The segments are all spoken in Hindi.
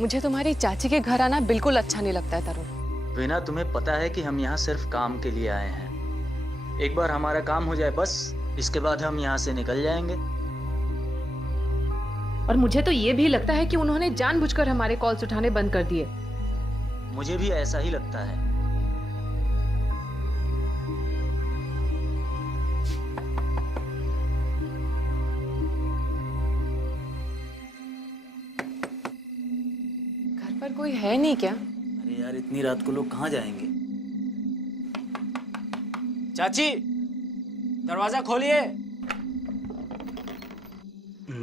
मुझे तुम्हारी चाची के घर आना बिल्कुल अच्छा नहीं लगता है तरुण। वीना, तुम्हें पता है कि हम यहाँ सिर्फ काम के लिए आए हैं। एक बार हमारा काम हो जाए बस, इसके बाद हम यहाँ से निकल जाएंगे। और मुझे तो ये भी लगता है कि उन्होंने जानबूझकर हमारे कॉल्स उठाने बंद कर दिए। मुझे भी ऐसा ही लगता है। घर पर कोई है नहीं क्या? अरे यार, इतनी रात को लोग कहाँ जाएंगे? चाची, दरवाजा खोलिए।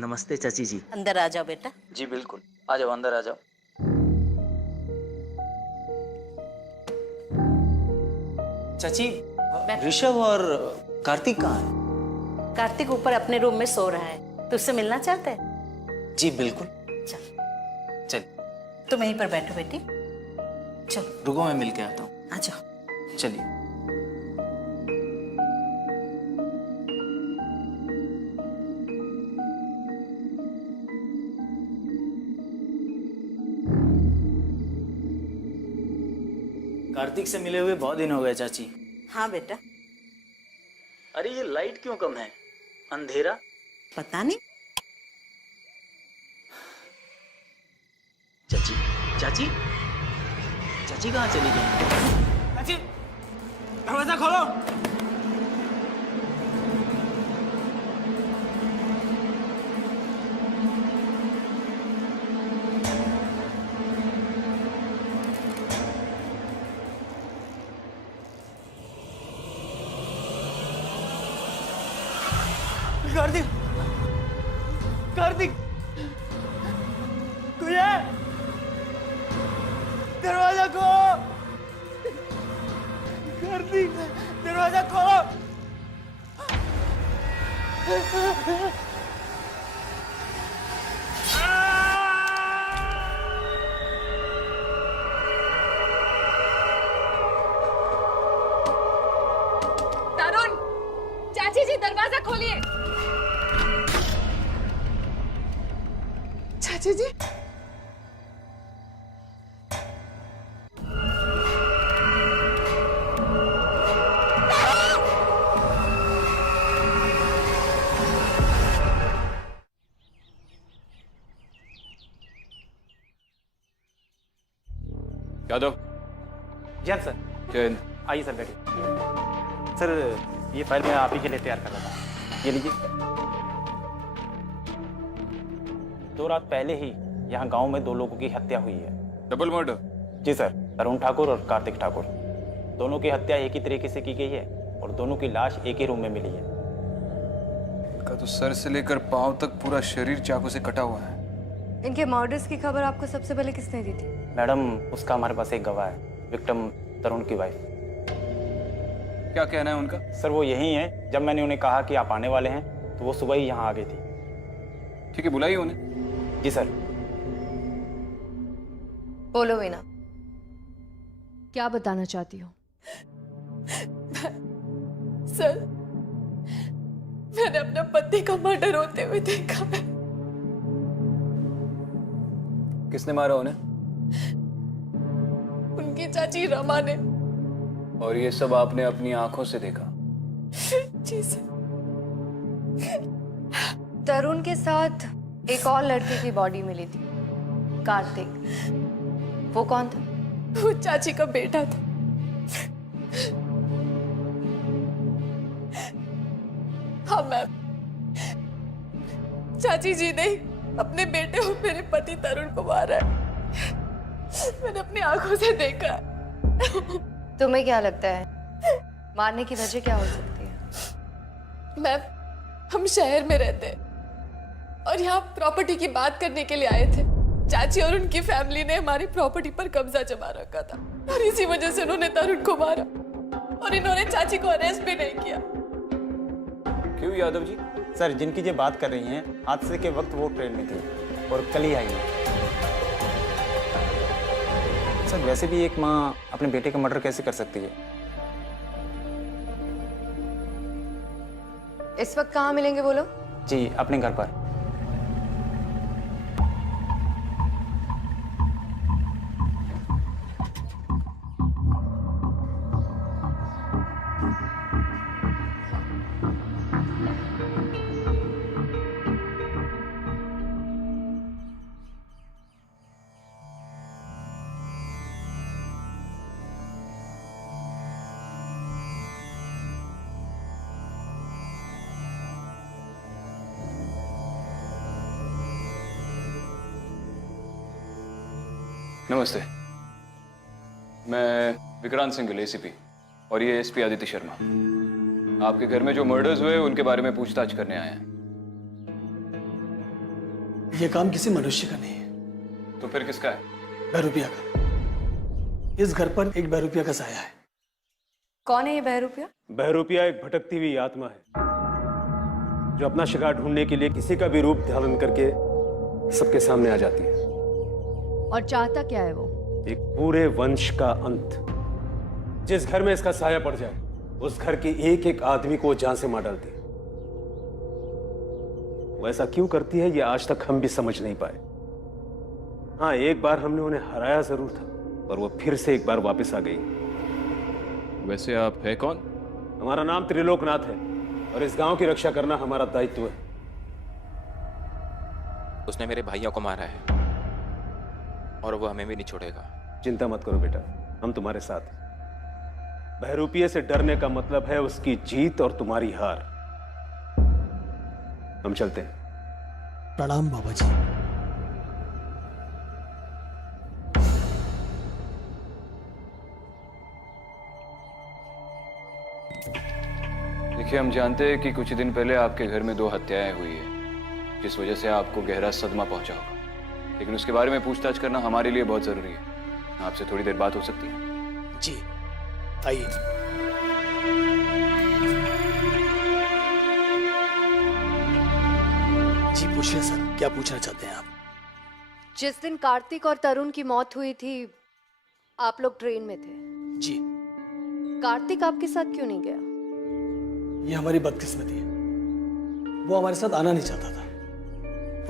नमस्ते चाची जी। अंदर आ जाओ बेटा। जी बिल्कुल, आ जाओ, अंदर आ जाओ। चाची, ऋषभ और कार्तिक कहाँ है? कार्तिक ऊपर अपने रूम में सो रहा है। तुझसे मिलना चाहता है? जी बिल्कुल। चल चल, तुम यहीं पर बैठो बेटी। चल रुको, मैं मिल के आता हूँ। आ जाओ। चलिए। कार्तिक से मिले हुए बहुत दिन हो गए चाची। हाँ बेटा। अरे ये लाइट क्यों कम है? अंधेरा। पता नहीं। चाची, चाची, चाची कहाँ चली गई? चाची, दरवाजा खोलो। कार्तिक, कार्तिक, तू ये दरवाजा खोलो। कार्तिक, दरवाजा खोलो। तरुण, चाची जी दरवाजा खोलिए। चाची जी, यादव, जी सर। जय हिंद। आइए सर, बैठिए। सर, ये फाइल मैं आप ही के लिए तैयार कर रहा था। ये लीजिए। 2 रात पहले ही यहाँ गांव में 2 लोगों की हत्या हुई है। Double murder? जी सर, तरुण ठाकुर और कार्तिक ठाकुर। दोनों की हत्या एक ही तरीके से की गई है और दोनों की लाश एक ही रूम में मिली है। इनका तो सर से लेकर पांव तक पूरा शरीर चाकू से कटा हुआ है। इनके मर्डर्स की खबर आपको सबसे पहले किसने दी थी? मैडम, उसका हमारे पास एक गवाह है, विक्टिम तरुण की वाइफ। क्या कहना है उनका? सर, वो यही है। जब मैंने उन्हें कहा कि आप आने वाले हैं तो वो सुबह ही यहाँ आ गई थी। ठीक है, बुलाइए उन्हें। जी सर। बोलो वीना, क्या बताना चाहती हो? सर, मैंने अपने पति का मर्डर होते हुए देखा है। किसने मारा उन्हें? उनकी चाची रमा ने। और ये सब आपने अपनी आंखों से देखा? जी सर। तरुण के साथ एक और लड़के की बॉडी मिली थी, कार्तिक। वो कौन था? वो चाची का बेटा था। हाँ मैम, चाची जी ने अपने बेटे और मेरे पति तरुण को मारा है। मैंने अपनी आंखों से देखा है। तुम्हें क्या लगता है मारने की वजह क्या हो सकती है? मैम, हम शहर में रहते हैं और यहाँ प्रॉपर्टी की बात करने के लिए आए थे। चाची और उनकी फैमिली ने हमारी प्रॉपर्टी पर कब्जा जमा रखा था और इसी वजह से उन्होंने तरुण को मारा और इन्होंने चाची को अरेस्ट भी नहीं किया। क्यों यादव जी? सर, जिनकी ये बात कर रही हैं, हादसे के वक्त वो ट्रेन में थी और कल ही आई है। सर, वैसे भी एक माँ अपने बेटे का मर्डर कैसे कर सकती है? इस वक्त कहाँ मिलेंगे वो लोग? जी, अपने घर पर। नमस्ते, मैं विक्रांत सिंह एसीपी और ये एसपी आदित्य शर्मा। आपके घर में जो मर्डर्स हुए उनके बारे में पूछताछ करने आए हैं। ये काम किसी मनुष्य का नहीं है, तो फिर किसका है? बहरूपिया का। इस घर पर एक बहरूपिया का साया है। कौन है ये बहरूपिया? बहरूपिया एक भटकती हुई आत्मा है जो अपना शिकार ढूंढने के लिए किसी का भी रूप धारण करके सबके सामने आ जाती है। और चाहता क्या है वो? एक पूरे वंश का अंत। जिस घर में इसका साया पड़ जाए उस घर के एक एक आदमी को जान से मार डालती है। वो ऐसा क्यों करती है ये आज तक हम भी समझ नहीं पाए। हाँ, एक बार हमने उन्हें हराया जरूर था, पर वो फिर से एक बार वापस आ गई। वैसे आप है कौन? हमारा नाम त्रिलोकनाथ है और इस गांव की रक्षा करना हमारा दायित्व है। उसने मेरे भाइयों को मारा है और वो हमें भी नहीं छोड़ेगा। चिंता मत करो बेटा, हम तुम्हारे साथ हैं। बहरूपिये से डरने का मतलब है उसकी जीत और तुम्हारी हार। हम चलते हैं। प्रणाम बाबा जी। देखिए, हम जानते हैं कि कुछ दिन पहले आपके घर में 2 हत्याएं हुई है, जिस वजह से आपको गहरा सदमा पहुंचा होगा। लेकिन उसके बारे में पूछताछ करना हमारे लिए बहुत जरूरी है। आपसे थोड़ी देर बात हो सकती है? जी आइए। जी पूछिए सर, क्या पूछना चाहते हैं आप? जिस दिन कार्तिक और तरुण की मौत हुई थी, आप लोग ट्रेन में थे। जी, कार्तिक आपके साथ क्यों नहीं गया? ये हमारी बदकिस्मती है। वो हमारे साथ आना नहीं चाहता था,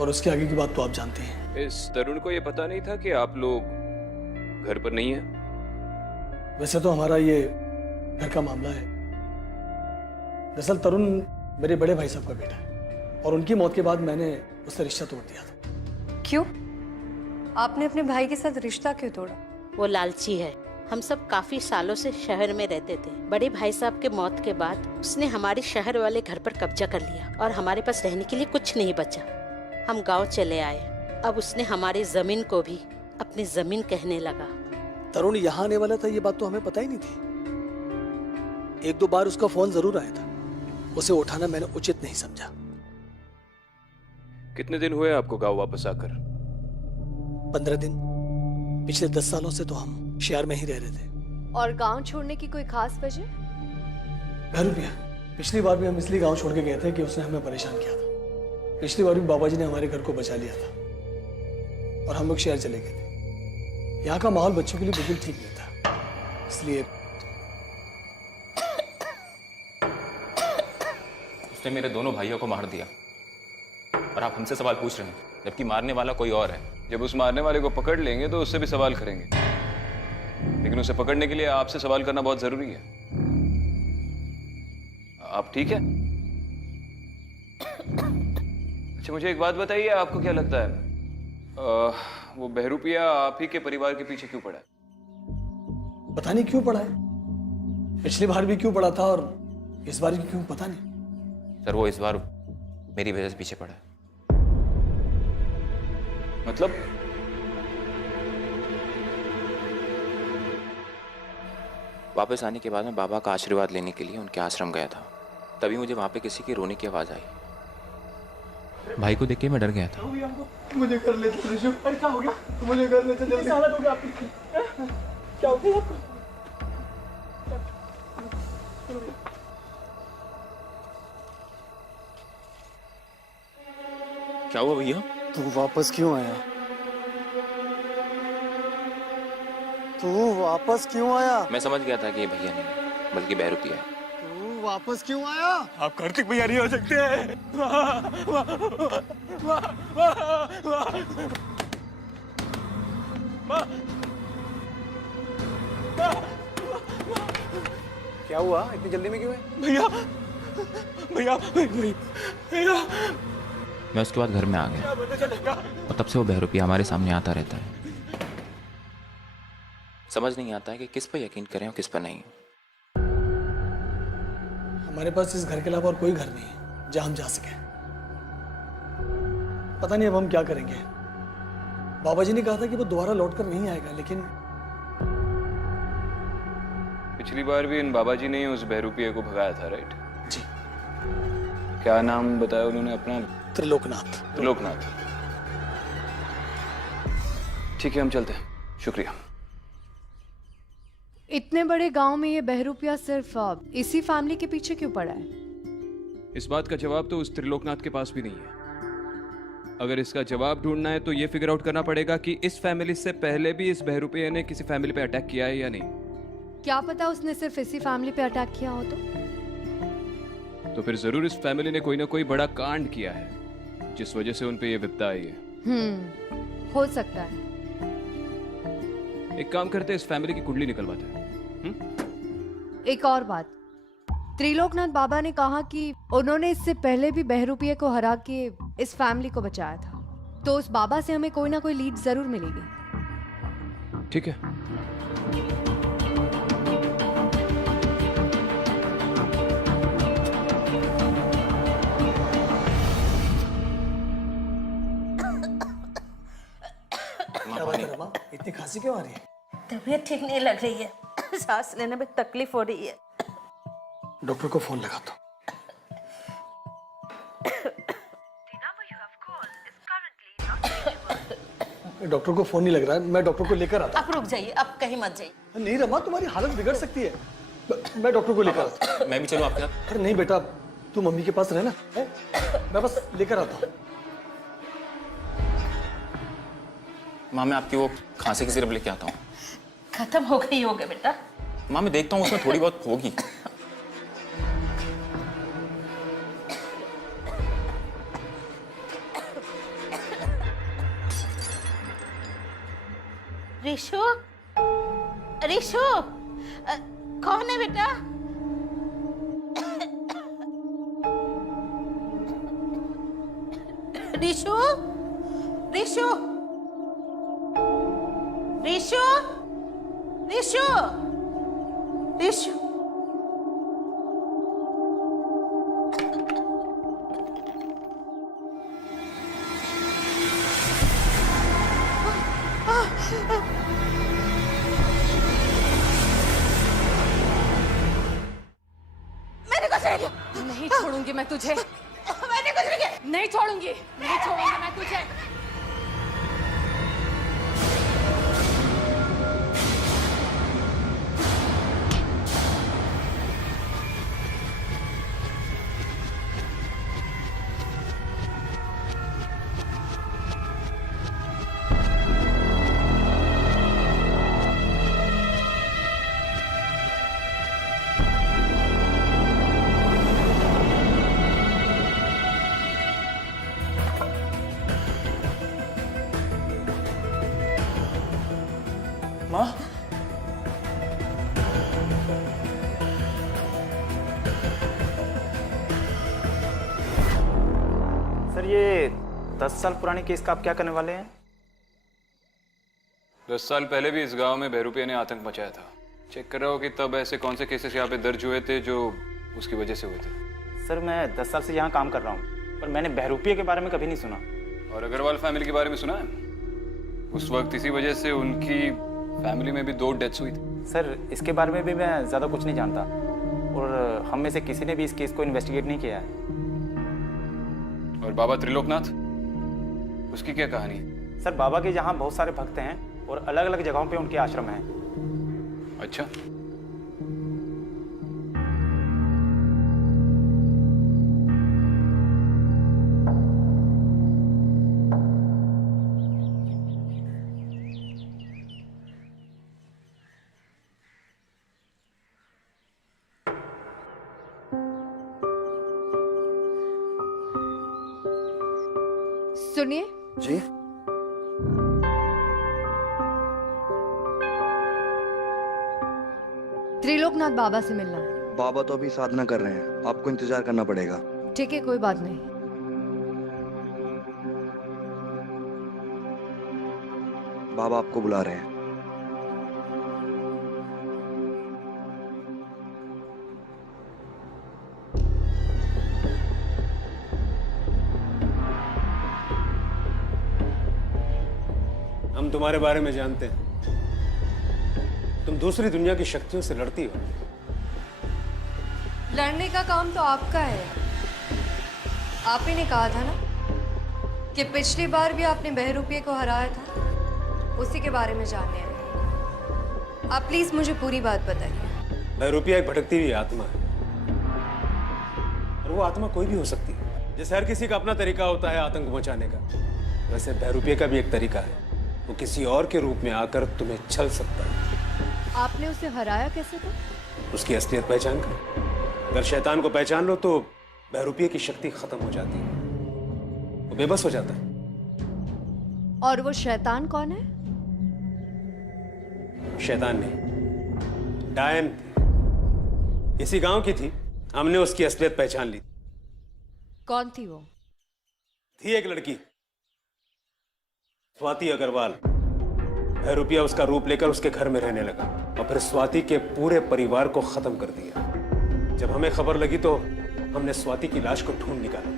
और उसके आगे की बात तो आप जानते हैं। इस तरुण को यह पता नहीं था कि आप लोग घर पर नहीं हैं? वैसे तो हमारा ये घर का मामला है। दरअसल तरुण मेरे बड़े भाई साहब का बेटा है, और उनकी मौत के बाद मैंने उससे रिश्ता तोड़ दिया था। क्यों? आपने अपने भाई के साथ रिश्ता क्यों तोड़ा? वो लालची है। हम सब काफी सालों से शहर में रहते थे। बड़े भाई साहब के मौत के बाद उसने हमारे शहर वाले घर पर कब्जा कर लिया और हमारे पास रहने के लिए कुछ नहीं बचा। हम गांव चले आए। अब उसने हमारी जमीन को भी अपनी जमीन कहने लगा। तरुण यहाँ आने वाला था ये बात तो हमें पता ही नहीं थी। 1-2 बार उसका फोन जरूर आया था, उसे उठाना मैंने उचित नहीं समझा। कितने दिन हुए आपको गांव वापस आकर? 15 दिन। पिछले 10 सालों से तो हम शहर में ही रह रहे थे। और गांव छोड़ने की कोई खास वजह? बहरूपिया, पिछली बार भी हम इसलिए गांव छोड़ के गए थे कि उसने हमें परेशान किया था। पिछली बार भी बाबा जी ने हमारे घर को बचा लिया था और हम लोग शहर चले गए थे। यहाँ का माहौल बच्चों के लिए बिल्कुल ठीक नहीं था, इसलिए उसने मेरे दोनों भाइयों को मार दिया और आप हमसे सवाल पूछ रहे हैं, जबकि मारने वाला कोई और है। जब उस मारने वाले को पकड़ लेंगे तो उससे भी सवाल करेंगे, लेकिन उसे पकड़ने के लिए आपसे सवाल करना बहुत जरूरी है। आप ठीक है? अच्छा, मुझे एक बात बताइए, आपको क्या लगता है वो बहरूपिया आप ही के परिवार के पीछे क्यों पड़ा है? पता नहीं क्यों पड़ा है। पिछली बार भी क्यों पड़ा था और इस बार भी क्यों, पता नहीं। सर, वो इस बार मेरी वजह से पीछे पड़ा है। मतलब? वापस आने के बाद मैं बाबा का आशीर्वाद लेने के लिए उनके आश्रम गया था। तभी मुझे वहां पे किसी की रोने की आवाज आई। भाई को देख के मैं डर गया था। मुझे कर लेते ऋषभ। क्या हो गया? मुझे कर लेते जल्दी। क्या हो गया आपकी? क्या हो गया आपको? क्या हुआ भैया? तू वापस क्यों आया? तू वापस क्यों आया? मैं समझ गया था कि ये भैया नहीं बल्कि बहरूपिया है। तू वापस क्यों आया? आप कार्तिक भैया नहीं हो सकते हैं। क्या हुआ? इतनी जल्दी में क्यों है? भैया भैया भैया। मैं उसके बाद घर में आ गया और तब से वो बहरूपिया हमारे सामने आता रहता है। समझ नहीं आता है कि किस पर यकीन करें और किस पर नहीं। हमारे पास इस घर के अलावा और कोई घर नहीं है जहां हम जा सके। पता नहीं अब हम क्या करेंगे। बाबा जी ने कहा था कि वो दोबारा लौट कर नहीं आएगा, लेकिन पिछली बार भी इन बाबा जी ने ही उस बहरूपिये को भगाया था, राइट? जी। क्या नाम बताया उन्होंने अपना? त्रिलोकनाथ। त्रिलोकनाथ। ठीक है, हम चलते हैं, शुक्रिया। इतने बड़े गांव में ये बहरूपिया सिर्फ इसी फैमिली के पीछे क्यों पड़ा है? इस बात का जवाब तो उस त्रिलोकनाथ के पास भी नहीं है। अगर इसका जवाब ढूंढना है तो ये फिगर आउट करना पड़ेगा कि इस फैमिली से पहले भी इस बहरूपिये ने किसी फैमिली पे अटैक किया है या नहीं। क्या पता उसने सिर्फ इसी फैमिली पे अटैक किया हो तो फिर जरूर इस फैमिली ने कोई ना कोई बड़ा कांड किया है जिस वजह से उन पे ये विपदा आई है। हो सकता है। एक काम करते हैं, इस फैमिली की कुंडली निकलवाते हैं। एक और बात, त्रिलोकनाथ बाबा ने कहा कि उन्होंने इससे पहले भी बहरूपिये को हरा के इस फैमिली को बचाया था, तो उस बाबा से हमें कोई ना कोई लीड जरूर मिलेगी। ठीक है। क्या बात है रमा, इतनी खांसी क्यों आ रही है? तबीयत ठीक नहीं लग रही है, सांस लेने में तकलीफ हो रही है। डॉक्टर को फोन लगा दो। डॉक्टर को फोन नहीं लग रहा है, मैं डॉक्टर को लेकर आता हूं। आप रुक जाइए, आप कहीं मत जाइए। नहीं रमा, तुम्हारी हालत बिगड़ सकती है। मैं डॉक्टर को लेकर आता हूं। मैं भी चलूं आपके साथ? अरे नहीं बेटा, तू मम्मी के पास रहना है? मैं बस लेकर आता हूँ। माँ, मैं आपकी वो खांसी की सिरप लेके आता हूँ। खत्म हो गई होगा बेटा। माँ, मैं देखता हूँ उसमें थोड़ी बहुत होगी। रिशु, रिशु, कौन है बेटा? रिशु, रिशु, रिशु, रिशु, रिशु। मैंने कुछ नहीं किया। नहीं छोड़ूंगी मैं तुझे। मैंने कुछ नहीं किया। नहीं छोड़ूंगी, नहीं छोड़ूंगी मैं तुझे। माँ, सर ये 10 साल पुराने केस का आप क्या करने वाले हैं? 10 साल पहले भी इस गांव में बहरूपिये ने आतंक मचाया था। चेक कर रहा हो कि तब ऐसे कौन से केसेस यहाँ पे दर्ज हुए थे जो उसकी वजह से हुए थे। सर मैं 10 साल से यहाँ काम कर रहा हूँ, पर मैंने बहरूपिये के बारे में कभी नहीं सुना। और अग्रवाल फैमिली के बारे में सुना है? उस वक्त इसी वजह से उनकी फैमिली में भी 2 डेथ्स हुई थी। सर इसके बारे में भी मैं ज़्यादा कुछ नहीं जानता, और हम में से किसी ने भी इस केस को इन्वेस्टिगेट नहीं किया है। और बाबा त्रिलोकनाथ, उसकी क्या कहानी? सर बाबा के यहाँ बहुत सारे भक्त हैं और अलग अलग जगहों पे उनके आश्रम हैं। अच्छा, सुनिए जी। त्रिलोकनाथ बाबा से मिलना है। बाबा तो अभी साधना कर रहे हैं, आपको इंतजार करना पड़ेगा। ठीक है, कोई बात नहीं। बाबा आपको बुला रहे हैं। हम तुम्हारे बारे में जानते हैं। तुम दूसरी दुनिया की शक्तियों से लड़ती हो। लड़ने का काम तो आपका है। आप ही ने कहा था ना कि पिछली बार भी आपने बहरूपिये को हराया था, उसी के बारे में जानने आए। आप प्लीज मुझे पूरी बात बताइए। बहरूपिया एक भटकती हुई आत्मा है, और वो आत्मा कोई भी हो सकती है। जैसे हर किसी का अपना तरीका होता है आतंक मचाने का, वैसे बहरूपिया का भी एक तरीका है। वो किसी और के रूप में आकर तुम्हें छल सकता है। आपने उसे हराया कैसे था? उसकी असलियत पहचान कर। अगर शैतान को पहचान लो तो बहरूपिये की शक्ति खत्म हो जाती है, वो बेबस हो जाता है। और वो शैतान कौन है? शैतान नहीं, डायन थी। इसी गांव की थी। हमने उसकी असलियत पहचान ली। कौन थी वो? थी एक लड़की, स्वाति अग्रवाल। बहरूपिया उसका रूप लेकर उसके घर में रहने लगा और फिर स्वाति के पूरे परिवार को खत्म कर दिया। जब हमें खबर लगी तो हमने स्वाति की लाश को ढूंढ निकाला,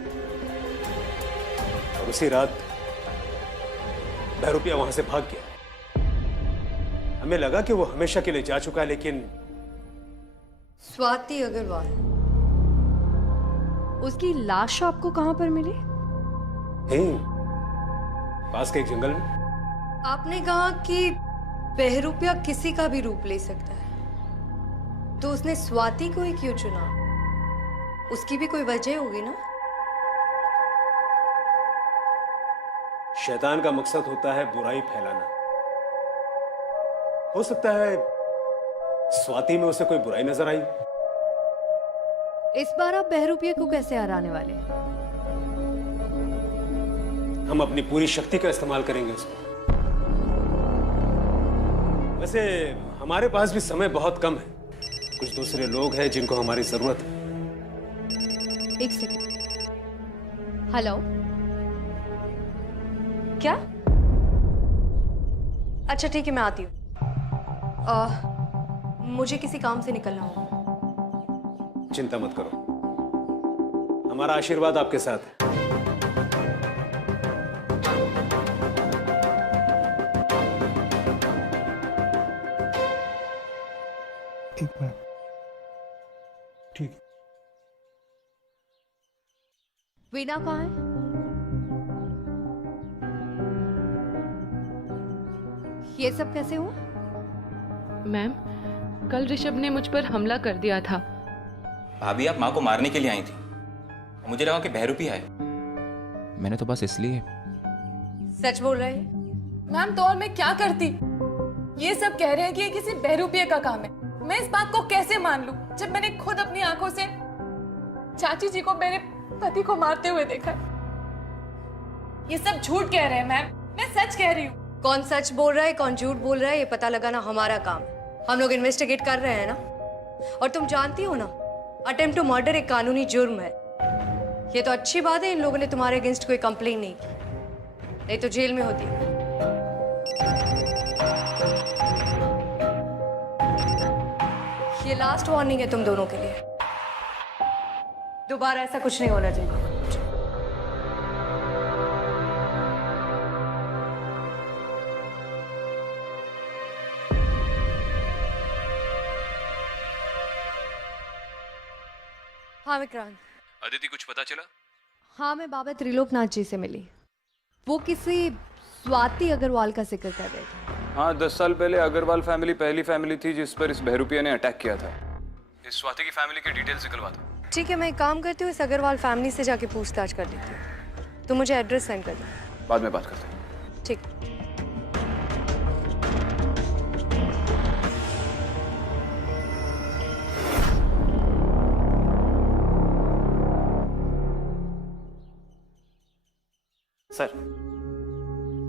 और उसी रात बहरूपिया वहां से भाग गया। हमें लगा कि वो हमेशा के लिए जा चुका है, लेकिन स्वाति अग्रवाल, उसकी लाश आपको कहां पर मिली? यहीं पास के एक जंगल में। आपने कहा कि बहरूपिया किसी का भी रूप ले सकता है, तो उसने स्वाति को ही क्यों चुना? उसकी भी कोई वजह होगी ना? शैतान का मकसद होता है बुराई फैलाना। हो सकता है स्वाति में उसे कोई बुराई नजर आई। इस बार आप बहरूपिया को कैसे हराने वाले? हम अपनी पूरी शक्ति का इस्तेमाल करेंगे उसको। वैसे हमारे पास भी समय बहुत कम है। कुछ दूसरे लोग हैं जिनको हमारी जरूरत है। एक सेकंड। हेलो, क्या? अच्छा ठीक है, मैं आती हूँ। मुझे किसी काम से निकलना होगा। चिंता मत करो, हमारा आशीर्वाद आपके साथ है। एक मिनट, ठीक है। वीना कहाँ है? ये सब कैसे हुआ? मैम, कल ऋषभ ने मुझ पर हमला कर दिया था। भाभी आप माँ को मारने के लिए आई थी, मुझे लगा कि बहरूपिया है। मैंने तो बस इसलिए। सच बोल रहे हैं? मैम तो और मैं क्या करती? ये सब कह रहे हैं कि ये किसी बहरूपिये का काम है। मैं इस बात को कैसे मान लूं जब मैंने खुद अपनी आंखों से चाची जी को मेरे पति को मारते हुए देखा? ये सब झूठ कह रहे हैं मैम, मैं सच कह रही हूँ। कौन सच बोल रहा है कौन झूठ बोल रहा है ये पता लगाना हमारा काम है। हम लोग इन्वेस्टिगेट कर रहे हैं ना। और तुम जानती हो ना, अटेम्प्ट टू मर्डर एक कानूनी जुर्म है। ये तो अच्छी बात है इन लोगों ने तुम्हारे अगेंस्ट कोई कंप्लेन नहीं की, नहीं तो जेल में होती। ये लास्ट वार्निंग है तुम दोनों के लिए। दोबारा ऐसा कुछ नहीं होना चाहिए। हाँ विक्रांत। अदिति, कुछ पता चला? हाँ, मैं बाबा त्रिलोकनाथ जी से मिली। वो किसी स्वाति अग्रवाल का जिक्र कर रहे थे। हाँ, 10 साल पहले अग्रवाल फैमिली पहली फैमिली थी जिस पर इस बहरूपिया ने अटैक किया था। इस स्वाति की फैमिली की डिटेल्स निकलवा दो। ठीक है, मैं एक काम करती हूँ, इस अग्रवाल फैमिली से जाके पूछताछ कर लेती हूँ। तो मुझे एड्रेस सेंड कर दो। बाद में बात करते हैं। ठीक।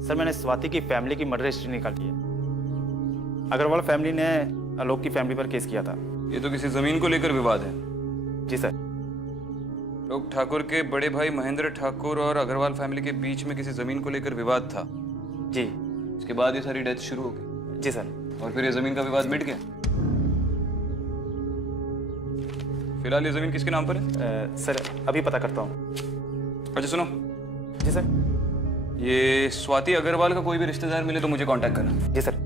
सर मैंने स्वाति की फैमिली की मर्डर हिस्ट्री निकाली है। अग्रवाल फैमिली ने आलोक की फैमिली पर केस किया था। ये तो किसी जमीन को लेकर विवाद है। जी सर। लोग ठाकुर के बड़े भाई महेंद्र ठाकुर और अग्रवाल फैमिली के बीच में किसी जमीन को लेकर विवाद था। जी। इसके बाद ये सारी डेथ शुरू हो गई। जी सर। और फिर ये जमीन का विवाद मिट गया। फिलहाल ये जमीन किसके नाम पर है? सर अभी पता करता हूँ। अच्छा सुनो। जी सर। ये स्वाति अग्रवाल का कोई भी रिश्तेदार मिले तो मुझे कांटेक्ट करना। जी सर।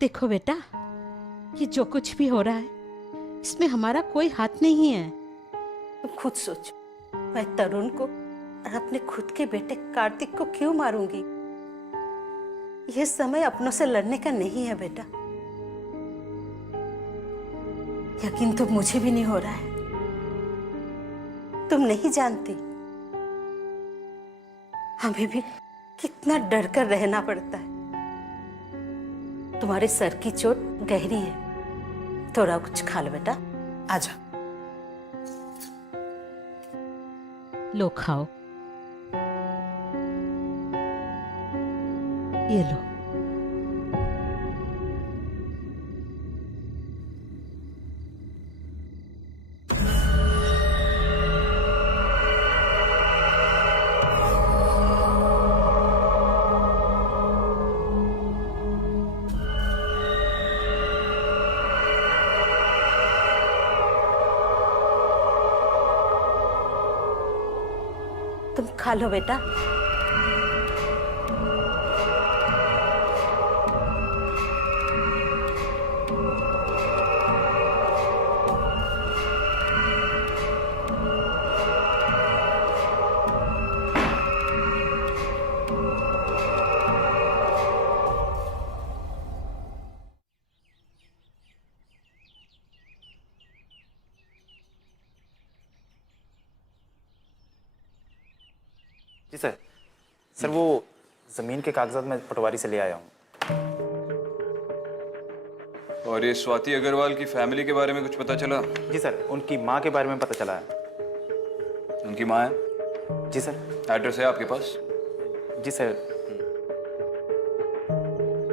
देखो बेटा, ये जो कुछ भी हो रहा है इसमें हमारा कोई हाथ नहीं है। तुम खुद सोचो, मैं तरुण को और अपने खुद के बेटे कार्तिक को क्यों मारूंगी? यह समय अपनों से लड़ने का नहीं है बेटा। यकीन तो मुझे भी नहीं हो रहा है। तुम नहीं जानती हमें भी कितना डर कर रहना पड़ता है। तुम्हारे सर की चोट गहरी है, थोड़ा कुछ खा लो बेटा। आजा, लो खाओ। ये लो। तुम खा लो बेटा। जी सर। सर वो जमीन के कागजात मैं पटवारी से ले आया हूँ। और ये स्वाति अग्रवाल की फैमिली के बारे में कुछ पता चला? जी सर, उनकी माँ के बारे में पता चला है। उनकी माँ है? जी सर। एड्रेस है आपके पास? जी सर।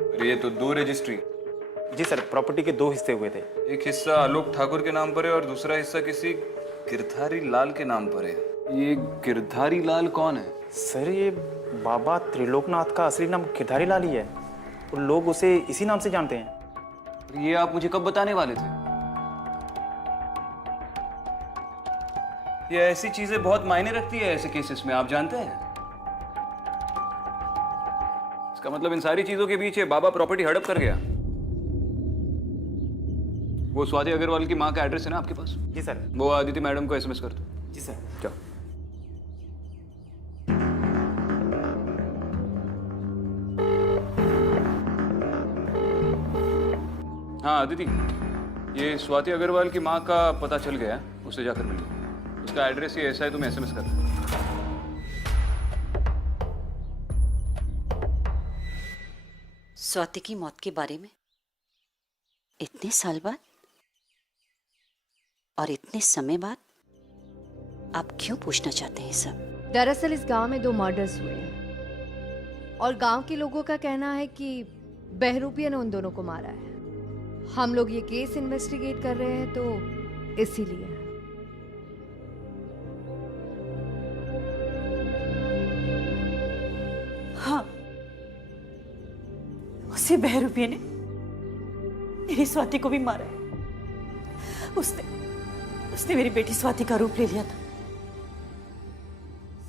और ये तो 2 रजिस्ट्री। जी सर, प्रॉपर्टी के 2 हिस्से हुए थे। एक हिस्सा आलोक ठाकुर के नाम पर है और दूसरा हिस्सा किसी गिरधारी लाल के नाम पर है। ये गिरधारी लाल कौन है? सर ये बाबा त्रिलोकनाथ का असली नाम गिरधारी लाल ही है और लोग उसे इसी नाम से जानते हैं। ये आप मुझे कब बताने वाले थे? ये ऐसी चीजें बहुत मायने रखती है ऐसे केसेस में, आप जानते हैं। इसका मतलब इन सारी चीजों के बीच बाबा प्रॉपर्टी हड़प कर गया। वो स्वाति अग्रवाल की माँ का एड्रेस है ना आपके पास? जी सर। वो आदिति मैडम को एसएमएस कर दो। जी सर। जाओ। हाँ आदिति, ये स्वाति अग्रवाल की माँ का पता चल गया, उससे जाकर मिलिए। उसका एड्रेस ये ऐसा है, तुम्हें एसएमएस कर दो। स्वाति की मौत के बारे में इतने साल बाद और इतने समय बाद आप क्यों पूछना चाहते हैं सब? दरअसल इस गांव में 2 मर्डर्स हुए हैं और गांव के लोगों का कहना है कि बहरूपिया ने उन दोनों को मारा है। हम लोग ये केस इन्वेस्टिगेट कर रहे हैं तो इसीलिए। हाँ, उसी बहरूपिया ने मेरी स्वाति को भी मारा है। उसने मेरी बेटी स्वाति का रूप ले लिया था।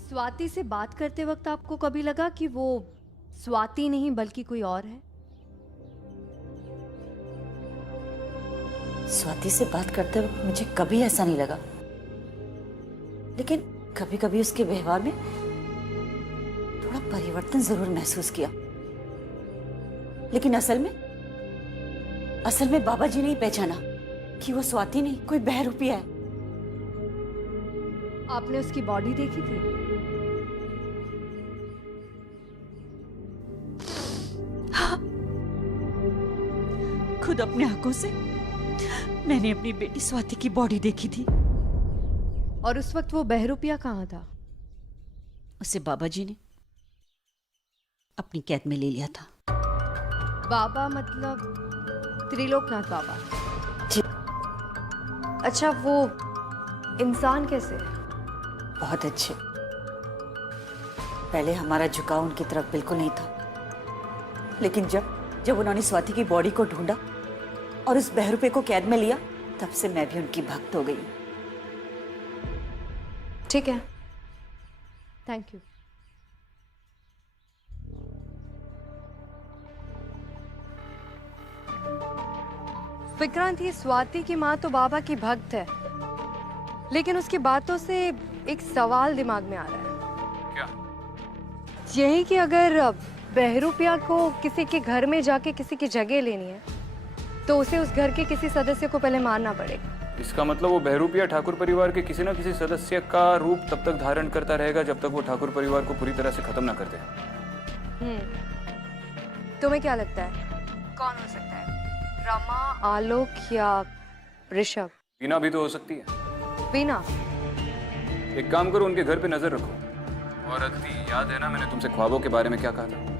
स्वाति से बात करते वक्त आपको कभी लगा कि वो स्वाति नहीं बल्कि कोई और है? स्वाति से बात करते वक्त मुझे कभी ऐसा नहीं लगा, लेकिन कभी कभी उसके व्यवहार में थोड़ा परिवर्तन जरूर महसूस किया। लेकिन असल में बाबा जी ने ही पहचाना कि वो स्वाति नहीं, कोई बहरूपिया है। आपने उसकी बॉडी देखी थी? हाँ, खुद अपने आंखों से मैंने अपनी बेटी स्वाति की बॉडी देखी थी। और उस वक्त वो बहरूपिया कहाँ था? उसे बाबा जी ने अपनी कैद में ले लिया था। बाबा मतलब त्रिलोकनाथ बाबा? जी। अच्छा, वो इंसान कैसे? बहुत अच्छे। पहले हमारा झुकाव उनकी तरफ बिल्कुल नहीं था, लेकिन जब उन्होंने स्वाति की बॉडी को ढूंढा और उस बहरूपे को कैद में लिया, तब से मैं भी उनकी भक्त हो गई। ठीक है, थैंक यू। विक्रांत, ये स्वाति की माँ तो बाबा की भक्त है, लेकिन उसकी बातों से एक सवाल दिमाग में आ रहा है। क्या? यही कि अगर बहरूपिया को किसी के घर में जाके किसी की जगह लेनी है तो उसे उस घर के किसी सदस्य को पहले मारना पड़ेगा। इसका मतलब वो बहरूपिया ठाकुर परिवार के किसी न किसी सदस्य का रूप तब तक धारण करता रहेगा जब तक वो ठाकुर परिवार को पूरी तरह से खत्म ना कर दे। तुम्हें क्या लगता है कौन हो सकता है? रमा, आलोक या ऋषभ? वीना भी तो हो सकती है। वीना? एक काम करो, उनके घर पे नजर रखो। और अदिति, याद है ना मैंने तुमसे ख्वाबों के बारे में क्या कहा था?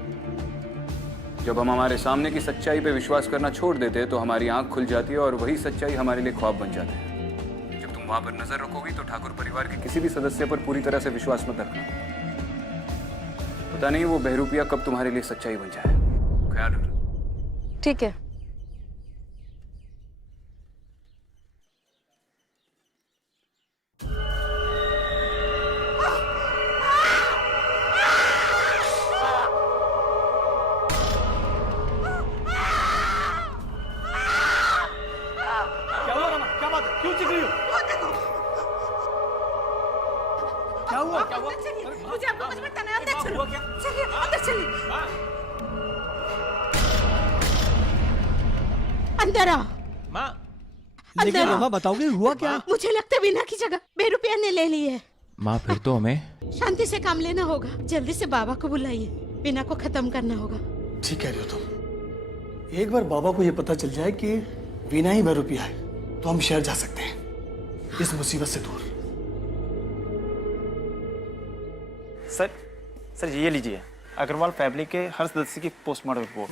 जब हम हमारे सामने की सच्चाई पे विश्वास करना छोड़ देते हैं तो हमारी आंख खुल जाती है और वही सच्चाई हमारे लिए ख्वाब बन जाती है। जब तुम वहां पर नजर रखोगी तो ठाकुर परिवार के किसी भी सदस्य पर पूरी तरह से विश्वास मत रखना। पता नहीं वो बहरूपिया कब तुम्हारे लिए सच्चाई बन जाए। ख्याल रखना। ठीक है। मुझे आपको कुछ बताना है। अंदर चलो, चलिए अंदर चलिए। अंदर आओ। माँ, लेकिन रमा बताओगे हुआ क्या? मुझे लगता है वीना की जगह बहरूपिया ने ले ली है। माँ, फिर तो हमें शांति से काम लेना होगा। जल्दी से बाबा को बुलाइए, वीना को खत्म करना होगा। ठीक कह रही हो तुम। एक बार बाबा को ये पता चल जाए कि वीना ही बहरूपिया है तो हम शहर जा सकते हैं इस मुसीबत से दूर। सर ये लीजिए अग्रवाल फैमिली के हर सदस्य की पोस्टमार्टम रिपोर्ट।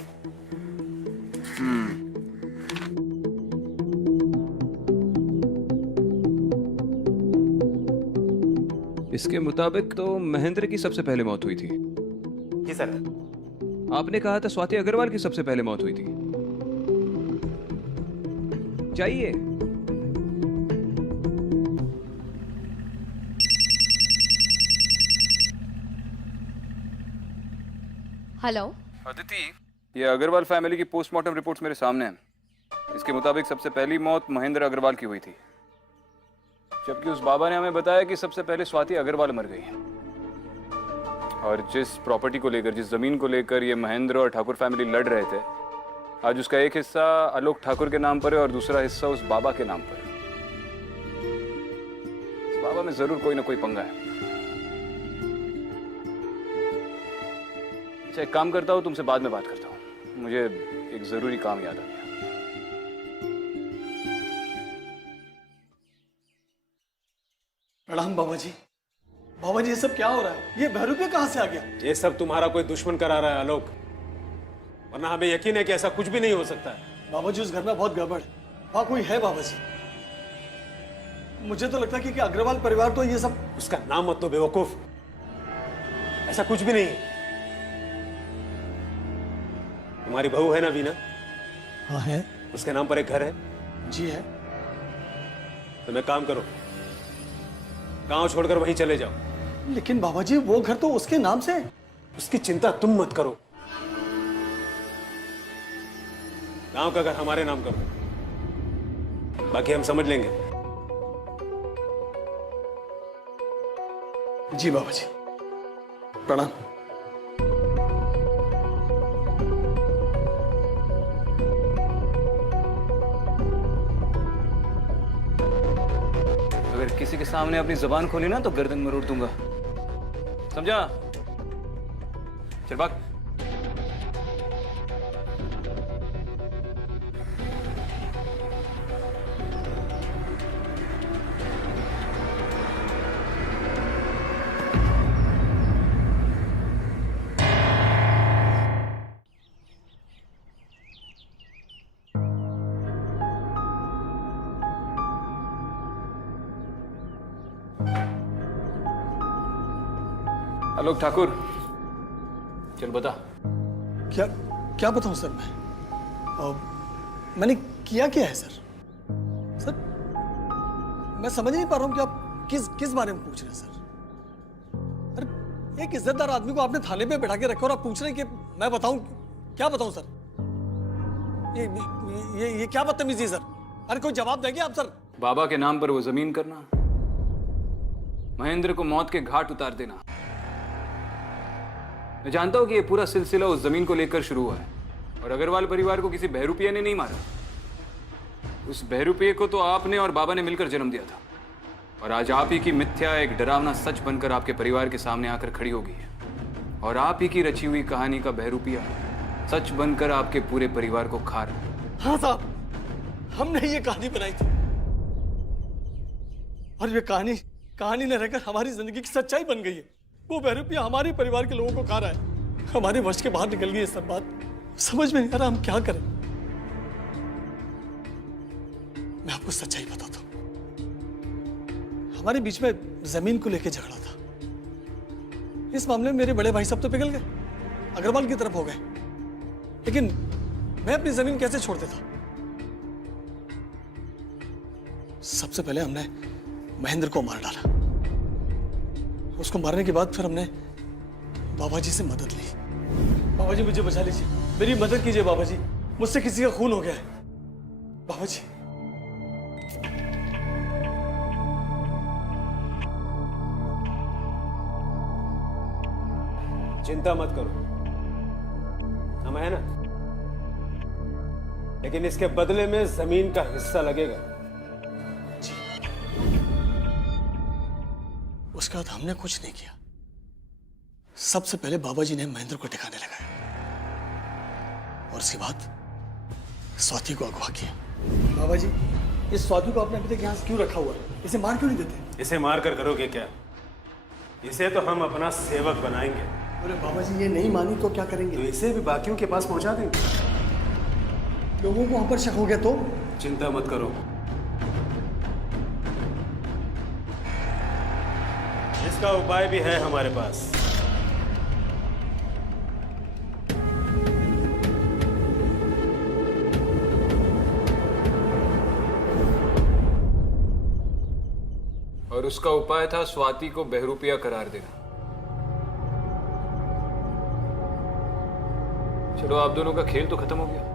इसके मुताबिक तो महेंद्र की सबसे पहले मौत हुई थी। जी सर। आपने कहा था स्वाति अग्रवाल की सबसे पहले मौत हुई थी। चाहिए। हेलो अदिति, ये अग्रवाल फैमिली की पोस्टमार्टम रिपोर्ट्स मेरे सामने हैं। इसके मुताबिक सबसे पहली मौत महेंद्र अग्रवाल की हुई थी, जबकि उस बाबा ने हमें बताया कि सबसे पहले स्वाति अग्रवाल मर गई। और जिस प्रॉपर्टी को लेकर, जिस जमीन को लेकर ये महेंद्र और ठाकुर फैमिली लड़ रहे थे, आज उसका एक हिस्सा आलोक ठाकुर के नाम पर है और दूसरा हिस्सा उस बाबा के नाम पर है। इस बाबा में जरूर कोई ना कोई पंगा है। अच्छा, एक काम करता हूँ, तुमसे बाद में बात करता हूँ। मुझे एक जरूरी काम याद आ गया। प्रणाम बाबा जी। बाबा जी, ये सब क्या हो रहा है? ये बहरूपिया कहाँ से आ गया? ये सब तुम्हारा कोई दुश्मन करा रहा है आलोक, वरना हमें यकीन है कि ऐसा कुछ भी नहीं हो सकता है। बाबा जी, उस घर में बहुत गड़बड़, वहाँ कोई है बाबा जी। मुझे तो लगता है कि अग्रवाल परिवार तो ये सब। उसका नाम मत लो बेवकूफ, ऐसा कुछ भी नहीं है। तुम्हारी बहू है ना वीना? हाँ है। उसके नाम पर एक घर है? जी है। तो मैं काम करो, गांव छोड़कर वहीं चले जाओ। लेकिन बाबा जी, वो घर तो उसके नाम से है। उसकी चिंता तुम मत करो, गांव का घर हमारे नाम करो, बाकी हम समझ लेंगे। जी बाबा जी, प्रणाम। अगर किसी के सामने अपनी जुबान खोली ना तो गर्दन मरोड़ दूंगा, समझा? चल भाग। आलोक ठाकुर, चल बता। क्या क्या बताऊं सर मैं? मैंने किया क्या है सर? सर मैं समझ नहीं पा रहा हूं कि आप किस बारे में पूछ रहे हैं सर? अरे एक इज्जतदार आदमी को आपने थाने पे बैठा के रखा और आप पूछ रहे हैं कि मैं बताऊं? क्या बताऊं सर? ये क्या बदतमीजी है सर? अरे कोई जवाब देंगे आप सर? बाबा के नाम पर वो जमीन करना, महेंद्र को मौत के घाट उतार देना। मैं जानता हूं कि ये पूरा सिलसिला उस जमीन को लेकर शुरू हुआ है और अग्रवाल परिवार को किसी बहरूपिया ने नहीं मारा। उस बहरूपिये को तो आपने और बाबा ने मिलकर जन्म दिया था और आज आप ही की मिथ्या एक डरावना सच बनकर आपके परिवार के सामने आकर खड़ी हो गई है और आप ही की रची हुई कहानी का बहरूपिया सच बनकर आपके पूरे परिवार को खा रहा है। हाँ साहब, हमने ये कहानी बनाई थी और ये कहानी न रहकर हमारी जिंदगी की सच्चाई बन गई है। वो बहरूपिया हमारे परिवार के लोगों को खा रहा है। हमारे वश के बाहर निकल गई है सब बात। समझ में नहीं आ रहा हम क्या करें। मैं आपको सच्चाई बताता हूं। हमारे बीच में जमीन को लेकर झगड़ा था। इस मामले में मेरे बड़े भाई साहब तो पिघल गए, अग्रवाल की तरफ हो गए, लेकिन मैं अपनी जमीन कैसे छोड़ देता? सबसे पहले हमने महेंद्र को मार डाला। उसको मारने के बाद फिर हमने बाबा जी से मदद ली। बाबा जी मुझे बचा लीजिए, मेरी मदद कीजिए बाबा जी, मुझसे किसी का खून हो गया है बाबा जी। चिंता मत करो, हम है ना, लेकिन इसके बदले में जमीन का हिस्सा लगेगा। जी। उसके बाद हमने कुछ नहीं किया। सबसे पहले बाबा जी ने महेंद्र को ठिकाने लगाया और उसके बाद स्वाति को अगवा किया। बाबा जी, इस स्वाति को आपने अभी तक यहाँ क्यों रखा हुआ है? इसे मार क्यों नहीं देते? इसे मार कर करोगे क्या? इसे तो हम अपना सेवक बनाएंगे। अरे बाबा जी, ये नहीं मानी तो क्या करेंगे? तो इसे भी बाकियों के पास पहुंचा देंगे। लोगों को हम पर शक हो गया तो? चिंता मत करो, इसका उपाय भी है हमारे पास। और उसका उपाय था स्वाति को बहरूपिया करार देना। चलो, आप दोनों का खेल तो खत्म हो गया।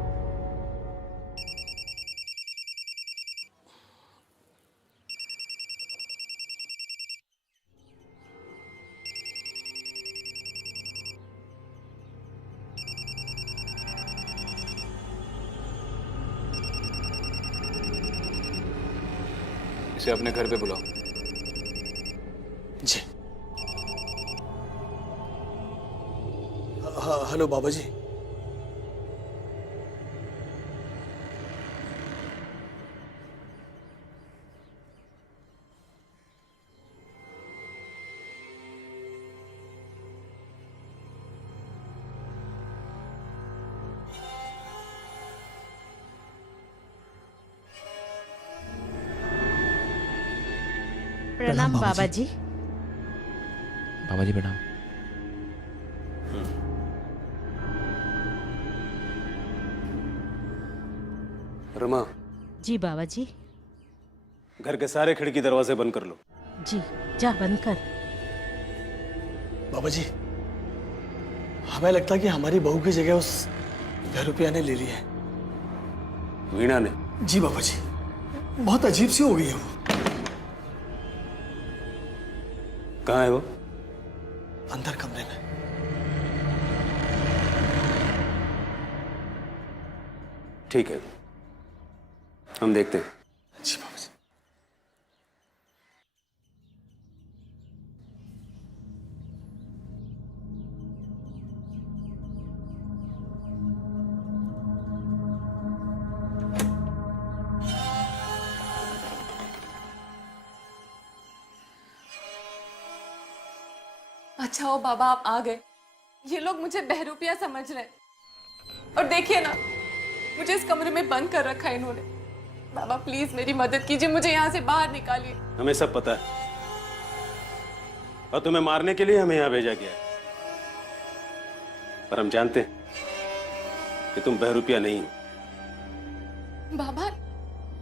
इसे अपने घर पे बुलाओ। जी। हेलो बाबा जी। प्रणाम बाबा जी। बाबा जी प्रणाम। रमा, जी बाबा जी। घर के सारे खिड़की दरवाजे बंद कर लो। जी, जा बंद कर। बाबा जी, हमें लगता है कि हमारी बहू की जगह उस बहरूपिया ने ले ली है। वीणा ने? जी बाबा जी, बहुत अजीब सी हो गई है वो। कहाँ है वो? अंदर कमरे में। ठीक है, हम देखते हैं। जी बाबा जी। अच्छा हो बाबा, आप आ गए। ये लोग मुझे बहरूपिया समझ रहे हैं। और देखिए ना, मुझे इस कमरे में बंद कर रखा है इन्होंने। बाबा प्लीज मेरी मदद कीजिए, मुझे यहाँ से बाहर निकालिए। हमें सब पता है, और तुम्हें मारने के लिए हमें यहाँ भेजा गया है। पर हम जानते हैं कि तुम बहरूपिया नहीं हो। बाबा,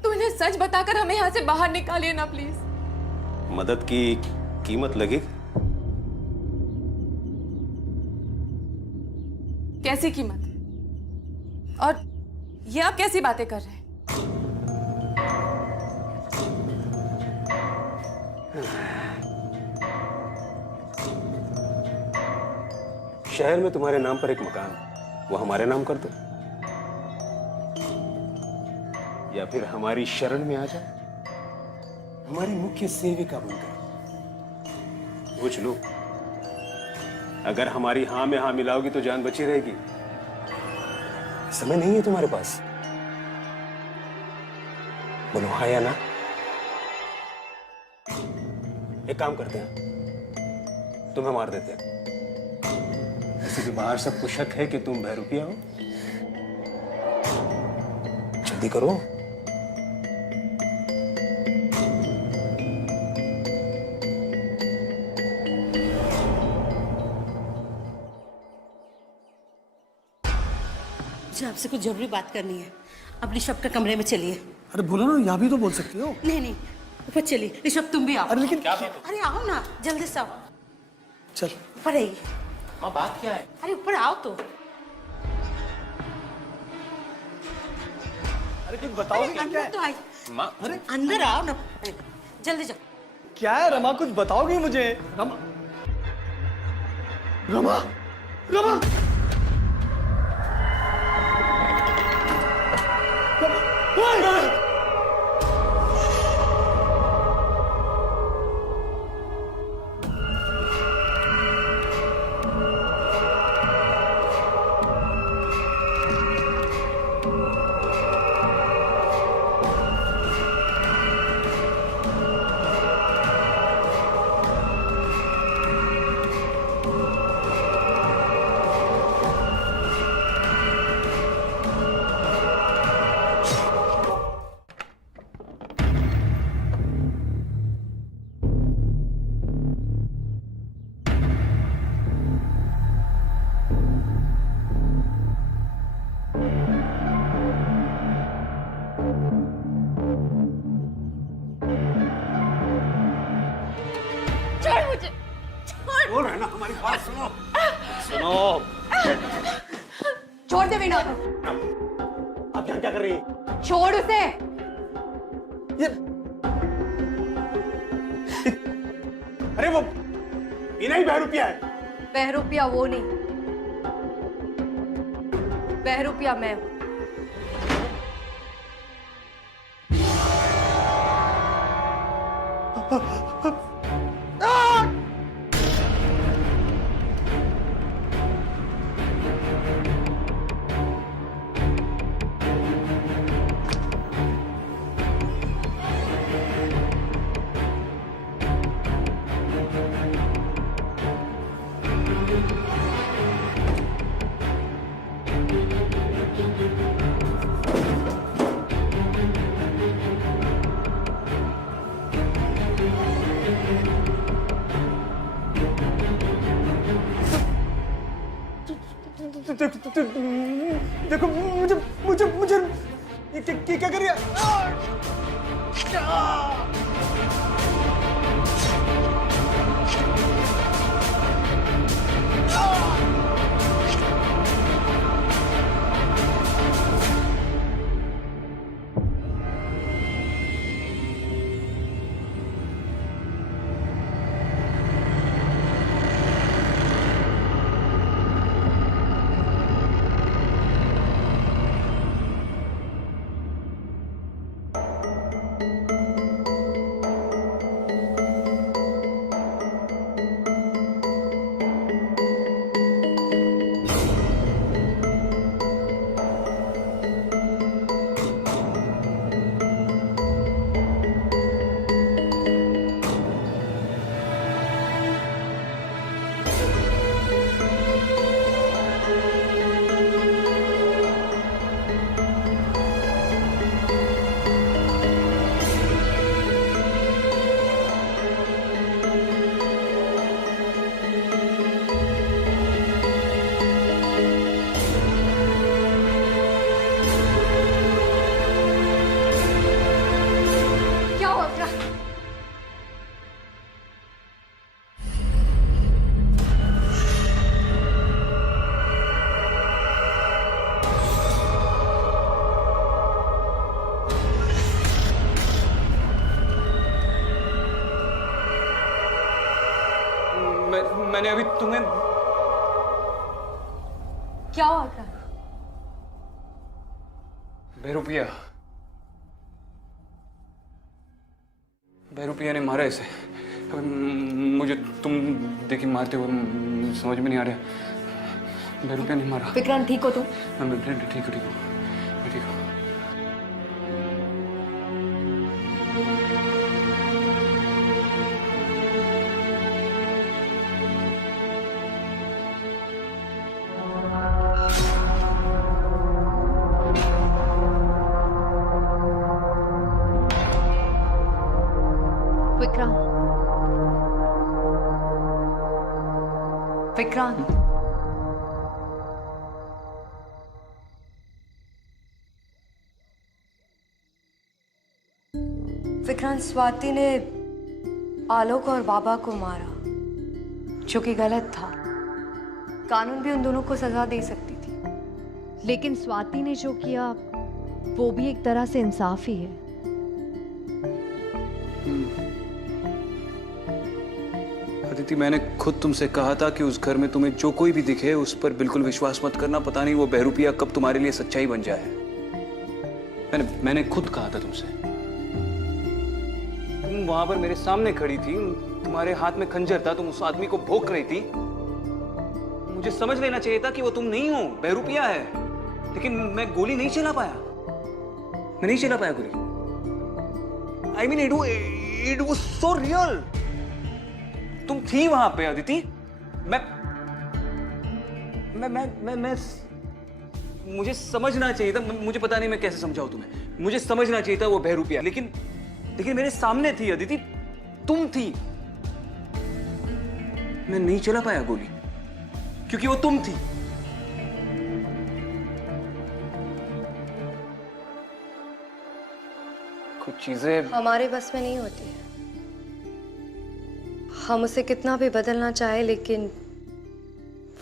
तू इन्हें सच बताकर हमें यहाँ से बाहर निकालिए ना प्लीज। मदद की कीमत लगेगी। कैसी कीमत? और ये आप कैसी बातें कर रहे हैं? शहर में तुम्हारे नाम पर एक मकान, वो हमारे नाम कर दो, या फिर हमारी शरण में आ जाओ, हमारी मुख्य सेविका बनकर। पूछ लो, अगर हमारी हाँ में हाँ मिलाओगी तो जान बची रहेगी। समय नहीं है तुम्हारे पास, बोलो हाँ या ना। एक काम करते हैं, तुम्हें मार देते हैं। ऐसे भी बाहर सबको शक है कि तुम बहरूपिया हो। जल्दी करो। मुझे आपसे कुछ जरूरी बात करनी है। अब ऋषभ के कमरे में चलिए। अरे बोलो ना, यहाँ भी तो बोल सकती हो। नहीं नहीं, ऊपर चलिए। ऋषभ तुम भी आओ। अरे लेकिन अरे आओ ना, जल्दी से आओ। चल ऊपर आइए। माँ बात क्या है? अरे ऊपर आओ तो। अरे कुछ बताओगे क्या अंदर है? तो आई। माँ अरे अंदर आओ ना, जल्दी जाओ। क्या है रमा, कुछ बताओगे मुझे? रमा रमा रमा बोल रहे ना, हमारी बात सुनो। सुनो, छोड़ दे विनोद। आप यहाँ क्या कर रही हैं? छोड़ उसे। ये अरे वो इन्हीं बहरूपिया है। बहरूपिया वो नहीं, बहरूपिया मैं हूं। देखो मुझे मुझे मुझे ये क्या कर रही है? मैंने अभी तुम्हें क्या हुआ विक्रांत? बहरूपिया ने मारा इसे। अभी मुझे तुम देखी मारते हुए समझ में नहीं आ रहा। बहरूपिया ने मारा। विक्रांत ठीक हो तुम? मैं ठीक हूँ मैं ठीक हूँ। विक्रांत, विक्रांत, स्वाति ने आलोक और बाबा को मारा, जो कि गलत था। कानून भी उन दोनों को सजा दे सकती थी, लेकिन स्वाति ने जो किया वो भी एक तरह से इंसाफ ही है। अदिति, मैंने खुद तुमसे कहा था कि उस घर में तुम्हें जो कोई भी दिखे उस पर बिल्कुल विश्वास मत करना। पता नहीं वो बहरूपिया कब तुम्हारे लिए सच्चाई बन जाए। मैंने खुद कहा था तुमसे। तुम वहां पर मेरे सामने खड़ी थी, तुम्हारे हाथ में खंजर था, तुम उस आदमी को भोंक रही थी। मुझे समझ लेना चाहिए था कि वो तुम नहीं हो, बहरूपिया है। लेकिन मैं गोली नहीं चला पाया। मैं नहीं चला पाया गोली। I mean, it was so real. तुम थी वहां पे अदिति। मुझे समझना चाहिए था। मुझे पता नहीं मैं कैसे समझाऊं तुम्हें। मुझे समझना चाहिए था वो बहरूपिया, लेकिन मेरे सामने थी अदिति, तुम थी। मैं नहीं चला पाया गोली क्योंकि वो तुम थी। कुछ चीजें हमारे बस में नहीं होती है। हम उसे कितना भी बदलना चाहे, लेकिन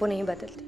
वो नहीं बदलती।